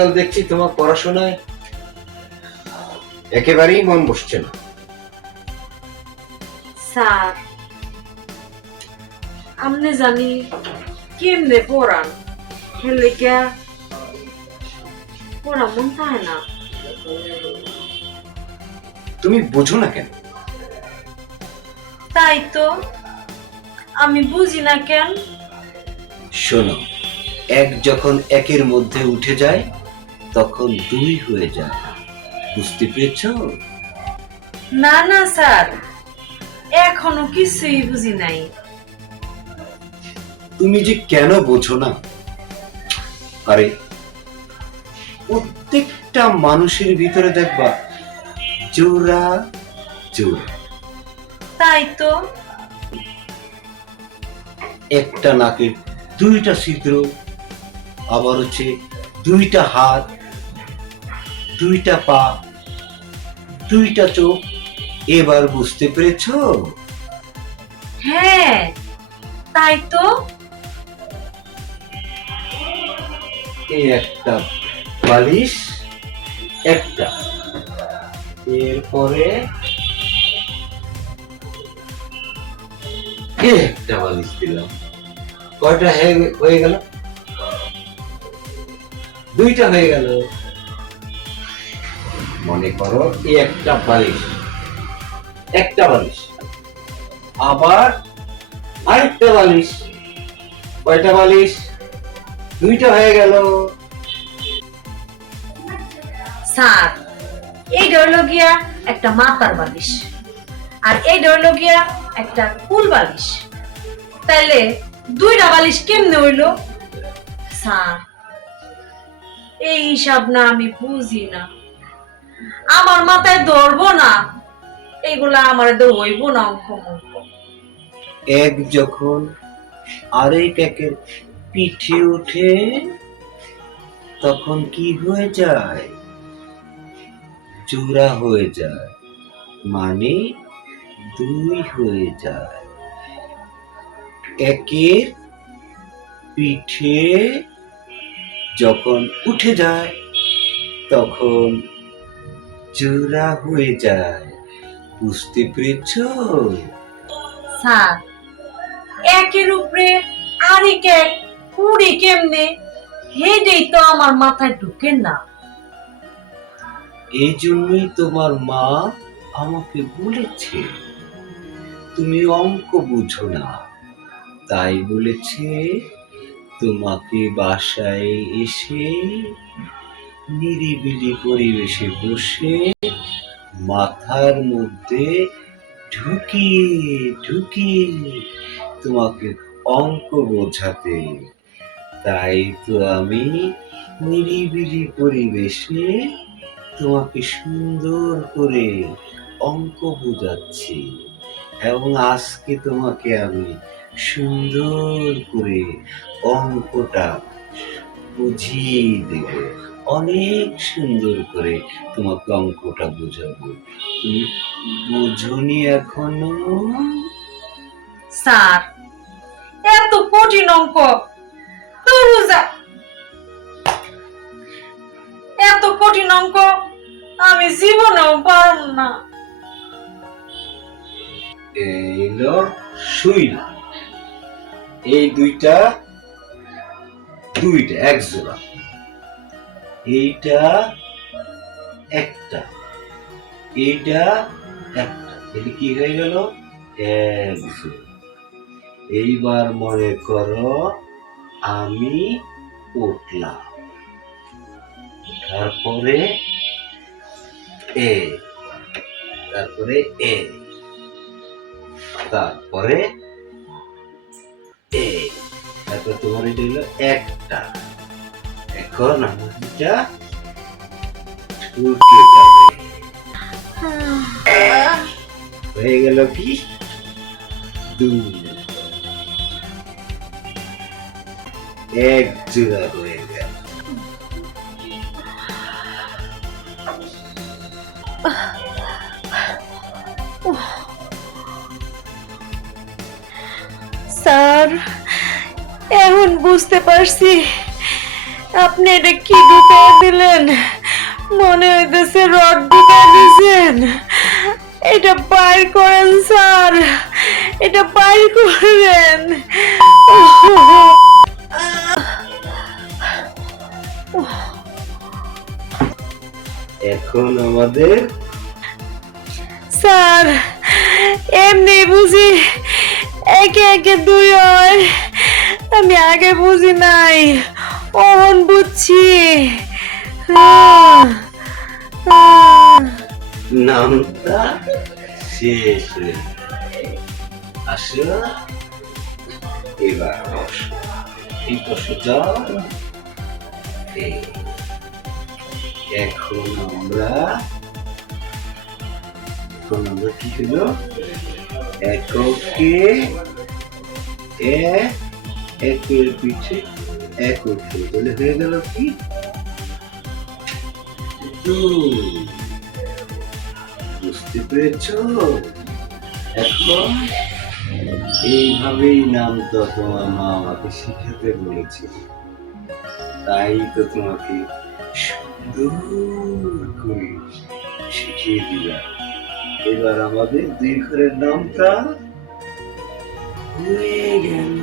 আজকাল দেখছি তোমার পড়াশোনায় একেবারেই মন বসছে না। স্যার, আমনে জানি কেমনে পড়ান, হেলে কে পড়া মন থাকে না। তুমি বোঝো না কেন? তাই তো আমি বুঝি না কেন। শোনো, এক যখন একের মধ্যে উঠে যায় তখন দুই হয়ে যায়, বুঝতে পেরেছ? না না স্যার, এখনো কিছুই বুঝি নাই। তুমি যে কেন বোঝো না? আরে প্রত্যেকটা মানুষের ভিতরে দেখবা জোড়া জোড়া। তাই তো। একটা নাকের দুইটা ছিদ্র, আবার হচ্ছে দুইটা হাত, দুইটা পা, দুইটা চোখ। এবার বুঝতে পেরেছ? হ্যাঁ, তাই তো। এই একটা বালিশ, একটা, এরপরে একটা বালিশ দিলাম। কয়টা হয়ে গেল? দুইটা হয়ে গেল। মনে করো এই একটা বালিশ, একটা বালিশ, আবার আরেকটা বালিশ। কয়টা বালিশ? দুইটা হয়ে গেল। স্যার, এই হইল গিয়া একটা মাথার বালিশ, আর এই হইল গিয়া একটা কুল বালিশ। তাইলে দুইটা বালিশ কেমনে হইল? স্যার, এই হিসাব না আমি বুঝি না, আমার মাথায় ধরবো না, এগুলা আমার হইব না অঙ্ক মঙ্ক। এক যখন আরেক একের পিঠে উঠে তখন কি হয়ে যায়? জোড়া হয়ে যায়, মানে দুই হয়ে যায়। একের পিঠে যখন উঠে যায় তখন জোড়া হয়ে যায়, বুঝতে পেরেছ? স্যার, একের উপরে আরেক এক কুড়ি কেমনে, হেডেই তো আমার মাথায় ঢুকে না। এই জন্যই তোমার মা আমাকে বলেছে তুমি অঙ্ক বুঝো না, তাই বলেছে তোমাকে বাসায় এসে নিরিবিলি পরিবেশে বসে মাথার মধ্যে ঢুকিয়ে ঢুকিয়ে তোমাকে অঙ্ক বোঝাতে। তাই তো আমি নিরিবিলি পরিবেশে তোমাকে সুন্দর করে অঙ্ক বোঝাচ্ছি, এবং আজকে তোমাকে আমি সুন্দর করে অঙ্কটা বুঝিয়ে দেব, অনেক সুন্দর করে তোমাকে অঙ্কটা বোঝাবো। তুমি বোঝনি এখনো? স্যার, এত কঠিন অঙ্ক দূর যা। এত কঠিন অঙ্ক আমি জীবনেও পারব না। এলো শুই না, এই দুইটা দুইটা এক জোড়া, এইটা একটা, এইটা একটা, এটা কি হয়ে গেল? এক জোড়া। এইবার মনে করো আমি উঠলাম, তারপরে এ, তারপরে এ, তারপরে এ, তারপর তোমার এটা হলো একটা। এখন আমার এটা ঢুকে যাবে, হয়ে গেল কি? দুই, এক জোড়া হয়ে গেল। স্যার, এখন বুঝতে পারছি আপনি এটা কি ঢুকাই দিলেন? মনে হইতেছে রড ঢুকাই দিয়েছেন। এটা বাইর করেন স্যার, এটা বাইর করেন। এখন আমাদের স্যার, এমনি বুঝি একে একে দুই হয়? আমি আগে বুঝি নাই, অহন বুঝছি। নামটা শেষ হয়ে আসো, এবার বসো, এই বসে যাও। এই, এখন আমরা কি হলো, এককে একের পিঠে একক বলে হয়ে গেল কি দুই। বুঝতে পেরেছ? এখন এইভাবেই নামটা তোমার মা আমাকে শিখাতে বলেছে, তাই তো তোমাকে সুন্দর করে শিখিয়ে দিলাম। এবার আমাদের দুই ঘরের নামটা হয়ে গেল।